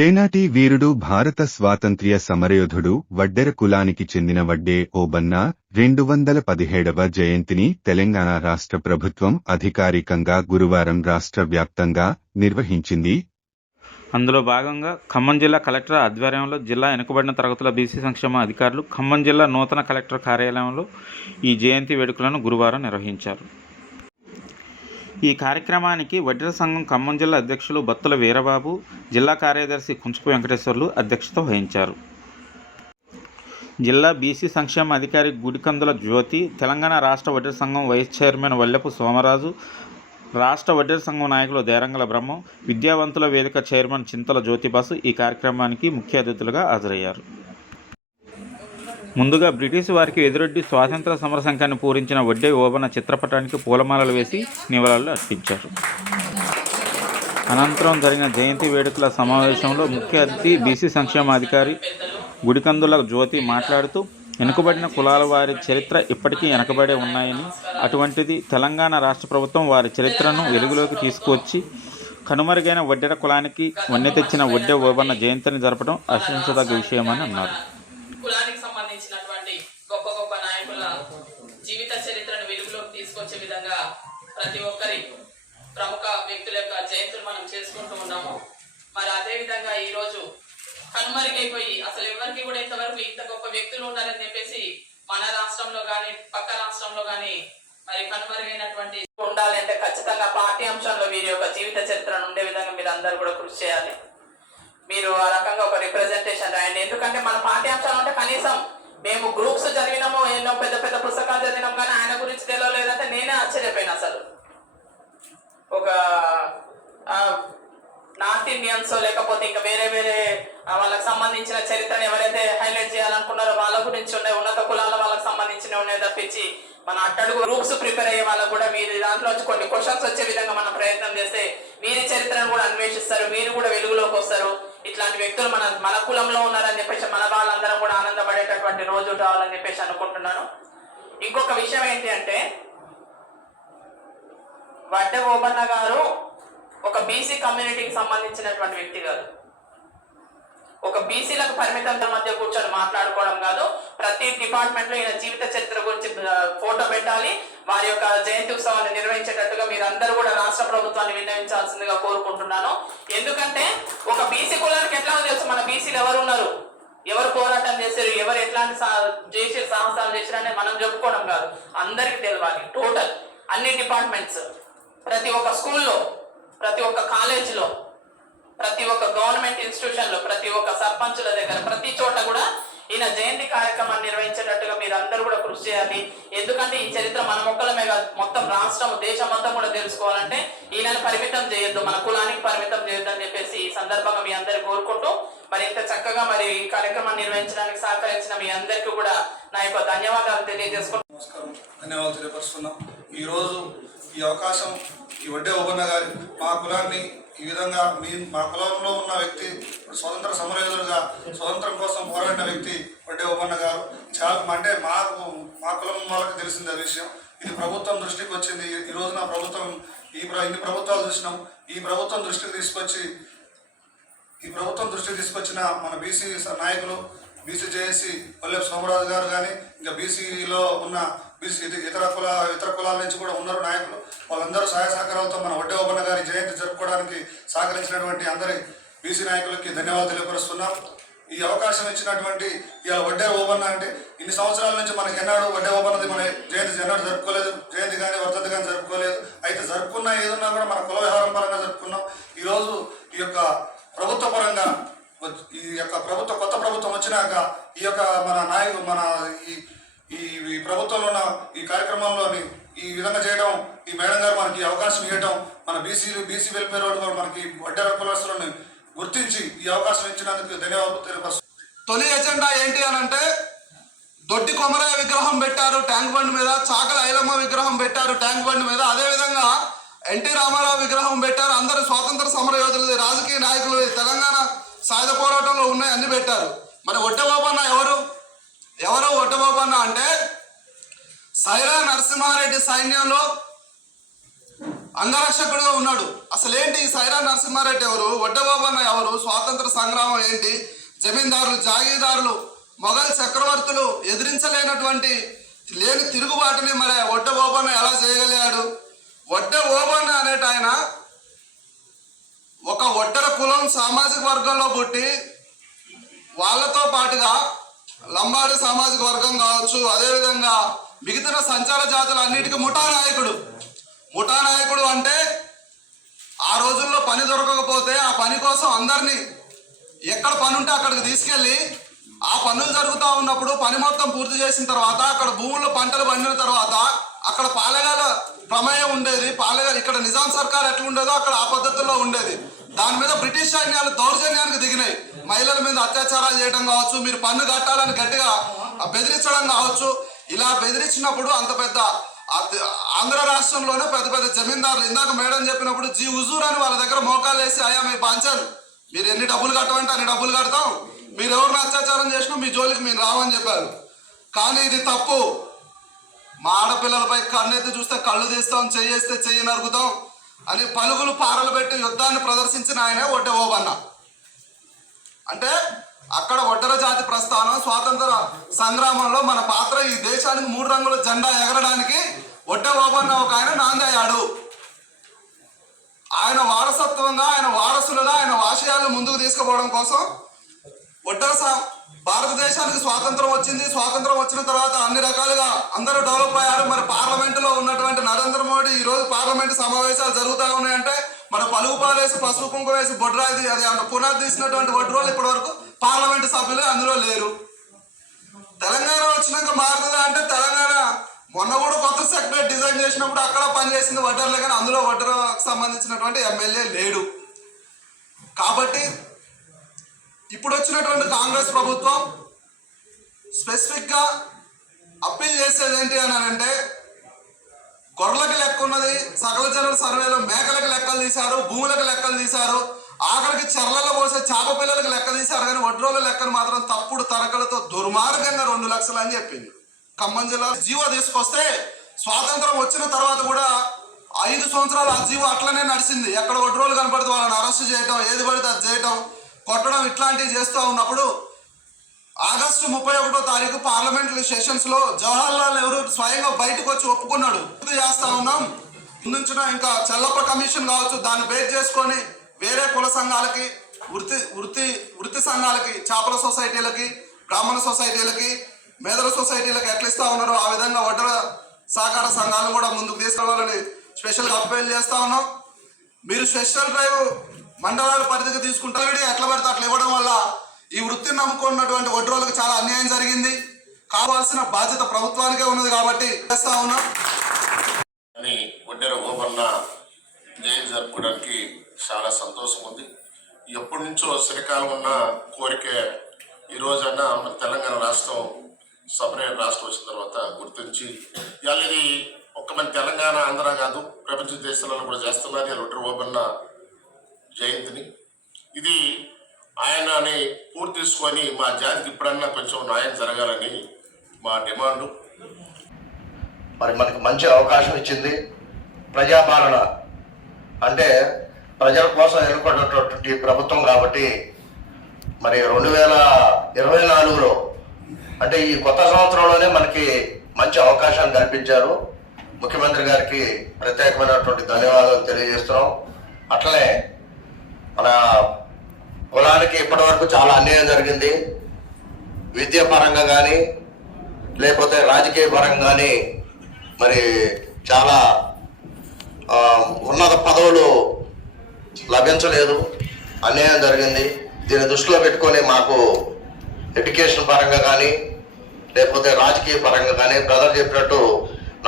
వేనాటి వీరుడు భారత స్వాతంత్ర్య సమరయోధుడు వడ్డెర కులానికి చెందిన వడ్డే ఓబన్నా రెండు వందల పదిహేడవ జయంతిని తెలంగాణ రాష్ట్ర ప్రభుత్వం అధికారికంగా గురువారం రాష్ట్ర వ్యాప్తంగా నిర్వహించింది. అందులో భాగంగా ఖమ్మం జిల్లా కలెక్టర్ ఆధ్వర్యంలో జిల్లా వెనుకబడిన తరగతుల బీసీ సంక్షేమ అధికారులు ఖమ్మం జిల్లా నూతన కలెక్టర్ కార్యాలయంలో ఈ జయంతి వేడుకలను గురువారం నిర్వహించారు. ఈ కార్యక్రమానికి వడ్డీల సంఘం ఖమ్మం జిల్లా అధ్యక్షులు బత్తుల వీరబాబు జిల్లా కార్యదర్శి కుంచుకు వెంకటేశ్వర్లు అధ్యక్షత వహించారు. జిల్లా బీసీ సంక్షేమ అధికారి గుడికందుల జ్యోతి తెలంగాణ రాష్ట్ర వడ్డీల సంఘం వైస్ చైర్మన్ వల్లెపు సోమరాజు రాష్ట్ర వడ్డీల సంఘం నాయకులు దేరంగల బ్రహ్మం విద్యావంతుల వేదిక చైర్మన్ చింతల జ్యోతిబాసు ఈ కార్యక్రమానికి ముఖ్య అతిథులుగా హాజరయ్యారు. ముందుగా బ్రిటిష్ వారికి ఎదురొడ్డి స్వాతంత్ర సమర సంఘాన్ని పూరించిన వడ్డే ఓబన చిత్రపటానికి పూలమాలలు వేసి నివాళులు అర్పించారు. అనంతరం జరిగిన జయంతి వేడుకల సమావేశంలో ముఖ్య అతిథి బీసీ సంక్షేమాధికారి గుడికందుల జ్యోతి మాట్లాడుతూ వెనుకబడిన కులాల వారి చరిత్ర ఇప్పటికీ వెనకబడే ఉన్నాయని అటువంటిది తెలంగాణ రాష్ట్ర ప్రభుత్వం వారి చరిత్రను వెలుగులోకి తీసుకువచ్చి కనుమరుగైన వడ్డెర కులానికి వన్నె తెచ్చిన వడ్డె ఓబన్న జయంతిని జరపడం హర్షించదగ్గ విషయమని అన్నారు. ఈ రోజు కనుమరుగైపోయి అసలు ఎవరికి కూడా ఇంతవరకు ఇంత గొప్ప వ్యక్తులు ఉన్నారని చెప్పేసి మన రాష్ట్రంలో కానీ పక్క రాష్ట్రంలో కానీ మరి కనుమరుగైనటువంటి ఉండాలంటే ఖచ్చితంగా పాఠ్యాంశంలో వీరి యొక్క జీవిత చరిత్రను ఉండే విధంగా మీరు అందరూ కూడా కృషి చేయాలి. మీరు ఆ రకంగా ఒక రిప్రజెంటేషన్ రాయండి. ఎందుకంటే మన పాఠ్యాంశాలు అంటే కనీసం మేము గ్రూప్స్ చదివినాము ఎన్నో పెద్ద పెద్ద పుస్తకాలు చదివినాం కానీ ఆయన గురించి తెలియలేదంటే నేనే ఆశ్చర్యపోయాను అసలు. ఒక నార్త్ ఇండియన్స్ లేకపోతే ఇంకా వేరే వేరే వాళ్ళకి సంబంధించిన చరిత్రను ఎవరైతే హైలైట్ చేయాలనుకున్నారో వాళ్ళ గురించి ఉండే ఉన్నత కులాల వాళ్ళకి సంబంధించిన ఉన్నాయి తప్పించి మన అట్టడుగు గ్రూప్స్ ప్రిపేర్ అయ్యే వాళ్ళకు కూడా మీరు దాంట్లో కొన్ని క్వశ్చన్స్ వచ్చే విధంగా మనం ప్రయత్నం చేస్తే వీరి చరిత్రను కూడా అన్వేషిస్తారు మీరు కూడా వెలుగులోకి వస్తారు. ఇట్లాంటి వ్యక్తులు మన మన కులంలో ఉన్నారని చెప్పేసి మన వాళ్ళందరం కూడా ఆనందపడేటటువంటి రోజు రావాలని చెప్పేసి అనుకుంటున్నాను. ఇంకొక విషయం ఏంటి అంటే వడ్డ గోపన్న గారు ఒక బీసీ కమ్యూనిటీకి సంబంధించినటువంటి వ్యక్తి కాదు. ఒక బీసీలకు పరిమితం మధ్య కూర్చొని మాట్లాడుకోవడం కాదు. ప్రతి డిపార్ట్మెంట్లో ఈయన జీవిత చరిత్ర గురించి ఫోటో పెట్టాలి. వారి యొక్క జయంతి ఉత్సవాన్ని నిర్వహించేటట్టుగా మీరు అందరూ కూడా రాష్ట్ర ప్రభుత్వాన్ని విన్నవించాల్సిందిగా కోరుకుంటున్నాను. ఎందుకంటే ఒక బీసీ కులానికి ఎట్లా తెలుసు? మన బీసీలు ఎవరు ఉన్నారు? ఎవరు పోరాటం చేశారు? ఎవరు ఎట్లాంటి సా- చేసి సాహసాలు చేశారనే మనం చెప్పుకోవడం కాదు. అందరికి తెలవాలి టోటల్ అన్ని డిపార్ట్మెంట్స్ ప్రతి ఒక్క స్కూల్లో ప్రతి ఒక్క కాలేజీలో ప్రతి ఒక్క గవర్నమెంట్ ఇన్స్టిట్యూషన్లో ప్రతి ఒక్క సర్పంచుల దగ్గర ప్రతి చోట కూడా ఈయన జయంతి కార్యక్రమాన్ని నిర్వహించేటట్టుగా మీరు అందరూ కూడా కృషి చేయాలి. ఎందుకంటే ఈ చరిత్ర మన మొక్కలమే కాదు మొత్తం రాష్ట్రం దేశం అంతా కూడా తెలుసుకోవాలంటే ఈయనను పరిమితం చేయొద్దు మన కులానికి పరిమితం చేయొద్దు అని చెప్పేసి ఈ సందర్భంగా మీ అందరు కోరుకుంటూ మరి ఇంత చక్కగా మరి ఈ కార్యక్రమాన్ని నిర్వహించడానికి సహకరించిన మీ అందరికీ కూడా నా యొక్క ధన్యవాదాలు తెలియజేసుకుంటున్నాను నమస్కారం. ధన్యవాదాలు తెలియపరుస్తున్నాం. ఈరోజు ఈ అవకాశం ఈ వడ్డే ఓబన్న గారి మా కులాన్ని ఈ విధంగా మీ మా కులంలో ఉన్న వ్యక్తి స్వతంత్ర సమరయోధులుగా స్వతంత్రం కోసం పోరాడిన వ్యక్తి వడ్డే ఓబన్న గారు. చాలా అంటే మాకు మా కులం వాళ్ళకి తెలిసింది ఆ విషయం. ఇది ప్రభుత్వం దృష్టికి వచ్చింది. ఈ రోజున ప్రభుత్వం ఈ ఇన్ని ప్రభుత్వాలు చూసినాం. ఈ ప్రభుత్వం దృష్టికి తీసుకొచ్చి ఈ ప్రభుత్వం దృష్టికి తీసుకొచ్చిన మన బీసీ నాయకులు బీసీ జేఏసీ వల్లెపు సోమరాజు గారు కానీ ఇంకా బీసీలో ఉన్న బీసీ ఇతర కుల ఇతర కులాల నుంచి కూడా ఉన్నారు నాయకులు. వాళ్ళందరూ సహాయ సహకారాలతో మన వడ్డే ఓబన్న గారి జయంతి జరుపుకోవడానికి సహకరించినటువంటి అందరి బీసీ నాయకులకి ధన్యవాదాలు తెలియపరుస్తున్నాం. ఈ అవకాశం ఇచ్చినటువంటి ఇవాళ వడ్డే ఓబన్న అంటే ఇన్ని సంవత్సరాల నుంచి మనకి ఎన్నాడు వడ్డే ఓబన్నది మన జయంతి ఎన్నాడు జరుపుకోలేదు. జయంతి కానీ కానీ జరుపుకోలేదు అయితే జరుపుకున్న ఏదున్నా కూడా మన కుల వ్యవహారం పరంగా జరుపుకున్నాం ఈరోజు ఈ యొక్క ప్రభుత్వ పరంగా వచ్చి- ఈ యొక్క ప్రభుత్వ కొత్త ప్రభుత్వం వచ్చినాక ఈ యొక్క మన నాయకు మన ఈ ఈ ఈ ప్రభుత్వంలో ఉన్న ఈ కార్యక్రమంలోని ఈ విధంగా చేయడం ఈ మేడం గారు మనకి ఈ అవకాశం ఇవ్వడం మన బీసీ బీసీ వెల్ఫేర్ వాళ్ళు కూడా మనకి వడ్డేర కులస్తులను గుర్తించి ఈ అవకాశం ఇచ్చినందుకు ధన్యవాదాలు తెలియపరుస్తున్నాను తొలి ఎజెండా ఏంటి అని అంటే దొడ్డి కొమరయ్య విగ్రహం పెట్టారు ట్యాంక్ బండ్ మీద చాకల ఐలమ్మ విగ్రహం పెట్టారు ట్యాంక్ బండ్ మీద. అదేవిధంగా ఎన్టీ రామారావు విగ్రహం పెట్టారు. అందరు స్వాతంత్ర సమర యోధులు రాజకీయ నాయకులు తెలంగాణ సాయుధ పోరాటంలో ఉన్నాయి అన్ని పెట్టారు. మరి ఒట్టబాబన్న ఎవరు? ఎవరు ఒట్టబాబన్న అంటే సైరా నరసింహారెడ్డి సైన్యంలో అంగరక్షకుడుగా ఉన్నాడు. అసలు ఏంటి ఈ సైరా నరసింహారెడ్డి ఎవరు? ఒడ్డబాబన్న ఎవరు? స్వాతంత్ర సంగ్రామం ఏంటి? జమీందారులు జాగీదారులు మొఘల్ చక్రవర్తులు ఎదిరించలేనటువంటి లేని తిరుగుబాటుని మరి వడ్డ ఓపన్న ఎలా చేయగలిగాడు? వడ్డ ఓపన్న అనేట ఆయన ఒక ఒడ్డర కులం సామాజిక వర్గంలో పుట్టి వాళ్ళతో పాటుగా లంబాడి సామాజిక వర్గం కావచ్చు అదేవిధంగా మిగతా సంచార జాతులు అన్నిటికీ ముఠా నాయకుడు. ముఠా నాయకుడు అంటే ఆ రోజుల్లో పని దొరకకపోతే ఆ పని కోసం అందరినీ ఎక్కడ పని ఉంటే అక్కడికి తీసుకెళ్ళి ఆ పనులు జరుగుతూ ఉన్నప్పుడు పని మొత్తం పూర్తి చేసిన తర్వాత అక్కడ భూముల్లో పంటలు పండిన తర్వాత అక్కడ పాలెగాల ప్రమేయం ఉండేది. పాలెగాలు ఇక్కడ నిజాం సర్కార్ ఎట్లా ఉండేదో అక్కడ ఆ పద్ధతుల్లో ఉండేది. దాని మీద బ్రిటిష్ సైన్యాలు దౌర్జన్యానికి దిగినాయి. మహిళల మీద అత్యాచారాలు చేయడం కావచ్చు మీరు పన్ను కట్టాలని గట్టిగా బెదిరించడం కావచ్చు. ఇలా బెదిరించినప్పుడు అంత పెద్ద ఆంధ్ర రాష్ట్రంలోనే పెద్ద పెద్ద జమీందారులు ఇందాక మేడం చెప్పినప్పుడు జీ హుజూర్ అని వాళ్ళ దగ్గర మోకాలు వేసి అయ్యా మీ పంచాను మీరు ఎన్ని డబ్బులు కట్టమంటే అన్ని డబ్బులు కడతాం. మీరు ఎవరిని అత్యాచారం చేసినా మీ జోలికి మీరు రావని చెప్పారు. కానీ ఇది తప్పు. మా ఆడపిల్లలపై కన్నెత్తి చూస్తే కళ్ళు తీస్తాం చేయేస్తే చెయ్యి నరుకుతాం అని పలుగులు పారలు పెట్టి యుద్ధాన్ని ప్రదర్శించిన ఆయనే ఒడ్డే ఓబన్న. అంటే అక్కడ ఒడ్డర జాతి ప్రస్థానం స్వాతంత్ర సంగ్రామంలో మన పాత్ర ఈ దేశానికి మూడు రంగుల జెండా ఎగరడానికి ఒడ్డ ఓబన్న ఒక ఆయన నాందయ్యాడు ఆయన వారసత్వంగా ఆయన వారసులుగా ఆయన ఆశయాలను ముందుకు తీసుకుపోవడం కోసం ఒడ్డర భారతదేశానికి స్వాతంత్రం వచ్చింది. స్వాతంత్రం వచ్చిన తర్వాత అన్ని రకాలుగా అందరూ డెవలప్ అయ్యారు. మరి పార్లమెంటులో ఉన్నటువంటి నరేంద్ర మోడీ ఈ రోజు పార్లమెంట్ సమావేశాలు జరుగుతూ ఉన్నాయంటే మన పలుగు పాలేసి పసుపు కుంకుమ వేసి బొడ్రాది అది అంత పునాది తీసినటువంటి వడ్రోలు ఇప్పటి వరకు పార్లమెంటు సభ్యులు అందులో లేరు. తెలంగాణ వచ్చినాక మారుతుందా అంటే తెలంగాణ మొన్న కూడా కొత్త సెక్రటరీ డిజైన్ చేసినప్పుడు అక్కడ పనిచేసింది వడ్డర్లే కానీ అందులో వడ్డరకు సంబంధించినటువంటి ఎమ్మెల్యే లేడు. కాబట్టి ఇప్పుడు వచ్చినటువంటి కాంగ్రెస్ ప్రభుత్వం స్పెసిఫిక్గా అప్పీల్ చేసేది ఏంటి అని అంటే గొర్రెలకు లెక్క ఉన్నది సకల జనుల సర్వేలో మేకలకు లెక్కలు తీశారు భూములకు లెక్కలు తీశారు ఆఖరికి చెర్లలో పోసే చేప పిల్లలకు లెక్క తీశారు కానీ వడ్రోల లెక్కను మాత్రం తప్పుడు తరకలతో దుర్మార్గంగా రెండు లక్షలు అని చెప్పింది. ఖమ్మం జిల్లా జీవో తీసుకొస్తే స్వాతంత్రం వచ్చిన తర్వాత కూడా ఐదు సంవత్సరాలు ఆ జీవో అట్లనే నడిచింది. ఎక్కడ వడ్రోలు కనపడితే వాళ్ళని అరెస్ట్ చేయటం ఏది పడితే అది చేయటం కొట్టడం ఇట్లాంటివి చేస్తూ ఉన్నప్పుడు ఆగస్టు ముప్పై ఒకటో తారీఖు పార్లమెంటరీ సెషన్స్లో జవహర్లాల్ నెహ్రూ స్వయంగా బయటకు వచ్చి ఒప్పుకున్నాడు. చేస్తా ఉన్నాం. ముందుంచిన ఇంకా చెల్లప్ప కమిషన్ కావచ్చు దాన్ని బేస్ చేసుకొని వేరే కుల సంఘాలకి వృత్తి వృత్తి వృత్తి సంఘాలకి చేపల సొసైటీలకి బ్రాహ్మణ సొసైటీలకి మేదల సొసైటీలకి ఎట్లా ఇస్తా ఉన్నారో ఆ విధంగా వడ్డర సహకార సంఘాలను కూడా ముందుకు తీసుకురావాలని స్పెషల్గా అప్పీల్ చేస్తా ఉన్నాం. మీరు స్పెషల్ డ్రైవ్ మండలాల పరిధికి తీసుకుంటారు ఎట్లా పడితే అట్లా ఇవ్వడం వల్ల ఈ వృత్తిని నమ్ముకున్నటువంటి వడ్రోలకు చాలా అన్యాయం జరిగింది. కావాల్సిన బాధ్యత ప్రభుత్వానికే ఉన్నది కాబట్టి చేస్తా ఉన్నాం. అని ఒడ్డెర గోపన్న జయంతి జరుపుకోవడానికి చాలా సంతోషం ఉంది. ఎప్పటి నుంచో శ్రీకాలం ఉన్న కోరిక ఈ మన తెలంగాణ రాష్ట్రం సపరేట్ రాష్ట్రం వచ్చిన తర్వాత గుర్తించి ఇవాళ ఇది ఒక్క మన తెలంగాణ ఆంధ్ర కాదు ప్రపంచ దేశాలలో కూడా చేస్తున్నారు ఇవాళ ఒడ్డెర గోపన్న జయంతిని. ఇది ఆయనని పూర్తి తీసుకొని మా జాతికి ఇప్పుడన్నా కొంచెం న్యాయం జరగాలని మా డిమాండ్. మరి మనకి మంచి అవకాశం ఇచ్చింది ప్రజాపాలన. అంటే ప్రజల కోసం ఎన్నుకున్నటువంటి ప్రభుత్వం కాబట్టి మరి రెండు వేల ఇరవై నాలుగులో అంటే ఈ కొత్త సంవత్సరంలోనే మనకి మంచి అవకాశాన్ని కల్పించారు. ముఖ్యమంత్రి గారికి ప్రత్యేకమైనటువంటి ధన్యవాదాలు తెలియజేస్తున్నాం. అట్లనే మన కులానికి ఇప్పటివరకు చాలా అన్యాయం జరిగింది. విద్య పరంగా కానీ లేకపోతే రాజకీయ పరంగా కానీ మరి చాలా ఉన్నత పదవులు లభించలేదు. అన్యాయం జరిగింది. దీన్ని దృష్టిలో పెట్టుకొని మాకు ఎడ్యుకేషన్ పరంగా కానీ లేకపోతే రాజకీయ పరంగా కానీ బ్రదర్ చెప్పినట్టు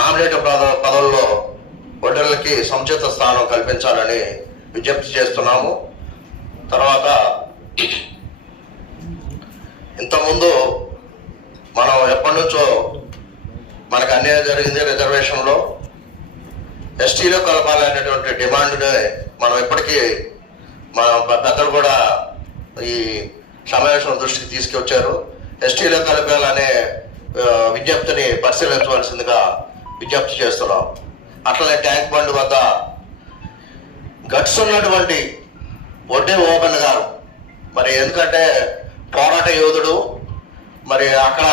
నామినేటెడ్ పద పదవుల్లో ఒడ్డర్లకి సముచిత స్థానం కల్పించాలని విజ్ఞప్తి చేస్తున్నాము. తర్వాత ఇంతకుముందు మనం ఎప్పటి నుంచో మనకు అన్యాయం జరిగింది రిజర్వేషన్లో. ఎస్టీలో కలపాలనేటువంటి డిమాండ్ని మనం ఇప్పటికీ మన పెద్దలు కూడా ఈ సమావేశం దృష్టికి తీసుకొచ్చారు. ఎస్టీలో కలపాలనే విజ్ఞప్తిని పరిశీలించవలసిందిగా విజ్ఞప్తి చేస్తున్నాం. అట్లనే ట్యాంక్ బండ్ వద్ద గట్స్ ఉన్నటువంటి ఒడ్డే ఓపెన్ గారు. మరి ఎందుకంటే పోరాట యోధుడు మరి అక్కడ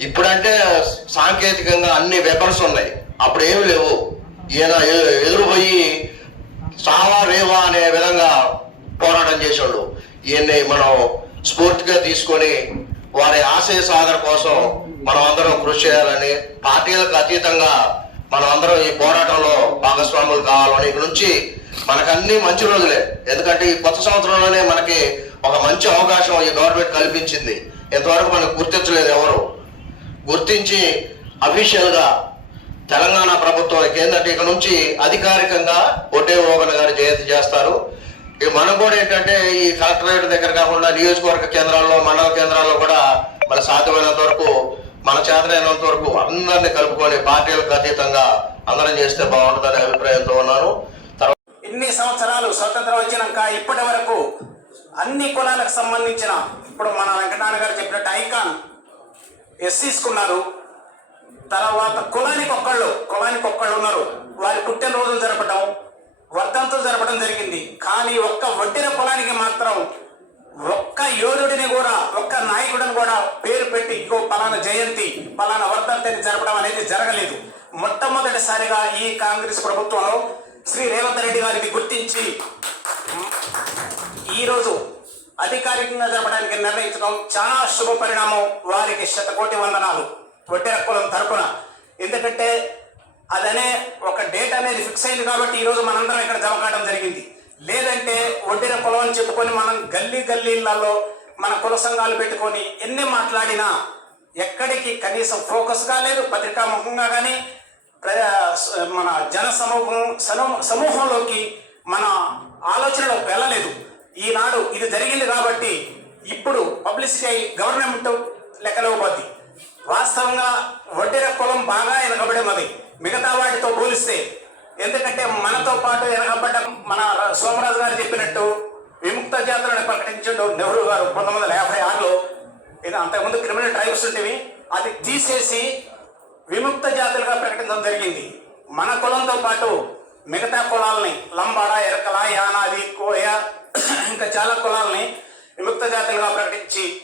ఇప్పుడంటే సాంకేతికంగా అన్ని వెపన్స్ ఉన్నాయి. అప్పుడు ఏమి లేవు. ఈయన ఎ- ఎదురుపోయి సావా రేవా అనే విధంగా పోరాటం చేసేవాళ్ళు ఈయన్ని మనం స్ఫూర్తిగా తీసుకొని వారి ఆశయ సాధన కోసం మనం అందరం కృషి చేయాలని పార్టీలకు అతీతంగా మనం అందరం ఈ పోరాటంలో భాగస్వాములు కావాలని ఇక నుంచి మనకు అన్ని మంచి రోజులే. ఎందుకంటే ఈ కొత్త సంవత్సరంలోనే మనకి ఒక మంచి అవకాశం ఈ గవర్నమెంట్ కల్పించింది. ఇంతవరకు మనకు గుర్తించలేదు ఎవరు. గుర్తించి అఫీషియల్గా తెలంగాణ ప్రభుత్వం ఏంటంటే ఇక నుంచి అధికారికంగా ఒడ్డే ఓగన్ గారి జయంతి చేస్తారు. ఇక మనం కూడా ఏంటంటే ఈ కలెక్టరేట్ దగ్గర కాకుండా నియోజకవర్గ కేంద్రాల్లో మండల కేంద్రాల్లో కూడా మన సాధ్యమైనంత వరకు మన చేతనైనంత వరకు అందరినీ కలుపుకొని పార్టీలకు అతీతంగా అందరం చేస్తే బాగుంటుందనే అభిప్రాయంతో ఉన్నాను ఇన్ని సంవత్సరాలు స్వతంత్రం వచ్చినాక ఇప్పటి వరకు అన్ని కులాలకు సంబంధించిన ఇప్పుడు మన వెంకటనారాయణ గారు చెప్పినట్టు ఐకాన్ ఎస్సీస్కున్నారు. తర్వాత కులానికి ఒక్కళ్ళు కులానికి ఒక్కళ్ళు ఉన్నారు. వారి పుట్టినరోజులు జరపడం వర్ధంతులు జరపడం జరిగింది. కానీ ఒక్క వడ్డిన కులానికి మాత్రం ఒక్క యోధుడిని కూడా ఒక్క నాయకుడిని కూడా పేరు పెట్టి ఇగో పలానా జయంతి పలానా వర్ధంతిని జరపడం అనేది జరగలేదు. మొట్టమొదటిసారిగా ఈ కాంగ్రెస్ ప్రభుత్వంలో శ్రీ రేవంత్ రెడ్డి గారికి గుర్తించి ఈరోజు అధికారికంగా జరపడానికి నిర్ణయించడం చాలా శుభ పరిణామం. వారికి శతకోటి వందనాలు. వడ్డెర కులం తరపున. ఎందుకంటే అదనే ఒక డేట్ అనేది ఫిక్స్ అయింది కాబట్టి ఈరోజు మనందరం ఇక్కడ జమ కావడం జరిగింది. లేదంటే వడ్డెర కులం అని చెప్పుకొని మనం గల్లీ గల్లీలలో మన కుల సంఘాలు పెట్టుకొని ఎన్ని మాట్లాడినా ఎక్కడికి కనీసం ఫోకస్గా లేదు పత్రికా ముఖంగా కానీ మన జన సమూహం సను- సమూహంలోకి మన ఆలోచనలో వెళ్ళలేదు. ఈనాడు ఇది జరిగింది కాబట్టి ఇప్పుడు పబ్లిసిటీ అయి గవర్నమెంట్ లెక్కలేకపోద్ది వాస్తవంగా వడ్డీర కులం బాగా వెనకబడినది మిగతా వాటితో పోలిస్తే ఎందుకంటే మనతో పాటు వెనకబడ్డ మన సోమరాజు గారు చెప్పినట్టు విముక్త జాతరని ప్రకటించడం నెహ్రూ గారు పంతొమ్మిది వందల యాభై ఆరులో. ఇది అంతకుముందు క్రిమినల్ ట్రైబ్స్ ఉంటేవి అది తీసేసి విముక్త జాతులుగా ప్రకటించడం జరిగింది. మన కులంతో పాటు మిగతా కులాలని లంబాడ ఎరకల యానాది కోయ ఇంకా చాలా కులాలని విముక్త జాతులుగా ప్రకటించి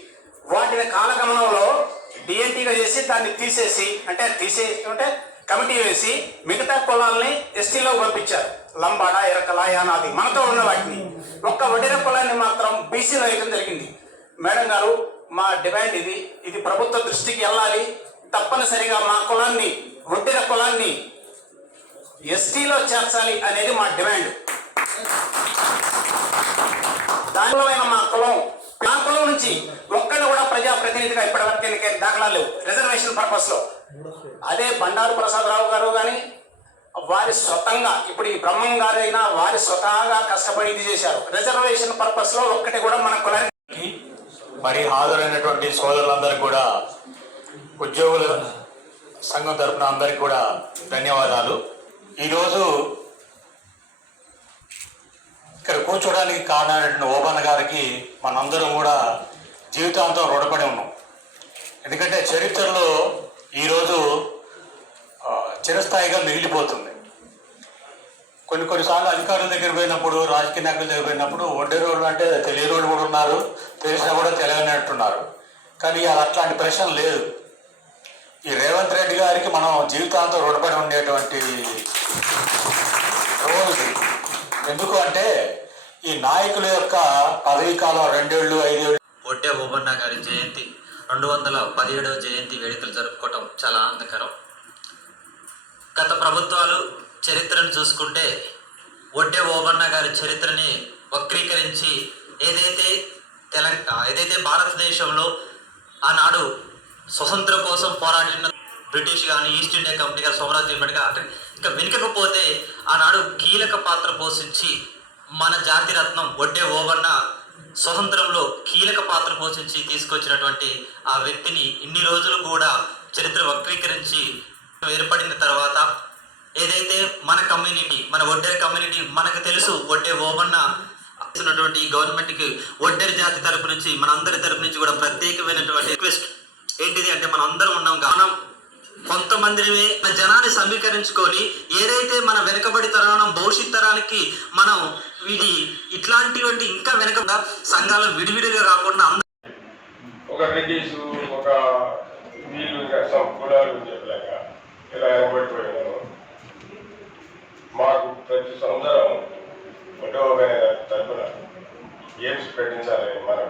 వాటిని కాలగమనంలో డిఎన్టీగా చేసి దాన్ని తీసేసి అంటే తీసేసి కమిటీ వేసి మిగతా కులాలని ఎస్టీలో పంపించారు. లంబాడ ఎరకల యానాది మనతో ఉన్న వాటిని. ఒక్క వడిర కులాన్ని మాత్రం బీసీలో వేయడం జరిగింది. మేడం గారు మా డిమాండ్ ఇది. ఇది ప్రభుత్వ దృష్టికి వెళ్ళాలి. తప్పనిసరిగా మా కులాన్ని వడ్డిన కులాన్ని ఎస్టీలో చేర్చాలి అనేది మా డిమాండ్. దానిలో మా కులం మా కులం నుంచి ఒక్కళ్ళు కూడా ప్రజాప్రతినిధిగా ఇప్పటివరకు ఎన్నికైన దాఖలా లేవు. రిజర్వేషన్ పర్పస్లో. అదే బండారు ప్రసాదరావు గారు కానీ వారి స్వతంగా ఇప్పుడు ఈ బ్రహ్మం గారైనా వారి స్వతహాగా కష్టపడి ఇది చేశారు. రిజర్వేషన్ పర్పస్లో ఒక్కటి కూడా మన కులానికి మరి హాజరైనటువంటి సోదరులందరూ కూడా ఉద్యోగుల సంఘం తరఫున అందరికీ కూడా ధన్యవాదాలు. ఈరోజు ఇక్కడ కూర్చోడానికి కారణమైనటువంటి ఓబన్న గారికి మనందరం కూడా జీవితాంతం రుణపడి ఉన్నాం. ఎందుకంటే చరిత్రలో ఈరోజు చిరస్థాయిగా మిగిలిపోతుంది. కొన్ని కొన్నిసార్లు అధికారుల దగ్గర పోయినప్పుడు రాజకీయ నాయకుల దగ్గర పోయినప్పుడు ఒడ్డే రోడ్లు అంటే తెలియని వాళ్ళు కూడా ఉన్నారు తెలిసినా కూడా తెలియనట్టున్నారు. కానీ అది అట్లాంటి ప్రశ్న లేదు. ఈ రేవంత్ రెడ్డి గారికి మనం జీవితాంతం రుణపడి ఉండేటువంటి రోజు ఎందుకు అంటే ఈ నాయకుల యొక్క పదవీ కాలం రెండేళ్ళు ఐదేళ్ళు. ఒడ్డే ఓబన్న గారి జయంతి రెండు వందల పదిహేడవ జయంతి వేడుకలు జరుపుకోవటం చాలా ఆనందకరం. గత ప్రభుత్వాలు చరిత్రను చూసుకుంటే ఒడ్డే ఓబన్న గారి చరిత్రని వక్రీకరించి ఏదైతే తెలంగాణ ఏదైతే భారతదేశంలో ఆనాడు స్వతంత్రం కోసం పోరాడిన బ్రిటిష్ కానీ ఈస్ట్ ఇండియా కంపెనీ గారు స్వరాజ్యం ఇప్పటిగా అంటే ఇంకా వెనుకకపోతే ఆనాడు కీలక పాత్ర పోషించి మన జాతి రత్నం ఒడ్డే ఓవన్న స్వతంత్రంలో కీలక పాత్ర పోషించి తీసుకొచ్చినటువంటి ఆ వ్యక్తిని ఇన్ని రోజులు కూడా చరిత్ర వక్రీకరించి ఏర్పడిన తర్వాత ఏదైతే మన కమ్యూనిటీ మన ఒడ్డేరు కమ్యూనిటీ మనకు తెలుసు ఒడ్డే ఓబన్న ఈ గవర్నమెంట్కి ఒడ్డేరు జాతి తరపు నుంచి మనందరి తరపు నుంచి కూడా ప్రత్యేకమైనటువంటి రిక్వెస్ట్ ఏంటిది అంటే మనం అందరం ఉన్నాం మనం కొంతమందిని జనాన్ని సమీకరించుకొని ఏదైతే మన వెనుకబడి తరం భవిష్యత్ తరానికి మనం ఇది ఇట్లాంటివంటి ఇంకా వెనక సంఘాలు విడివిడిగా కాకుండా అందరూ ఒక రెడ్డిస్ ఒక వీళ్ళు ఇంకా some కులాలు చెప్పలేక ఇలా ఏర్పడిపోయినారు మాకు ప్రతి సంవత్సరం ఒకటో తరపున గేమ్స్ పెట్టించాలని మనం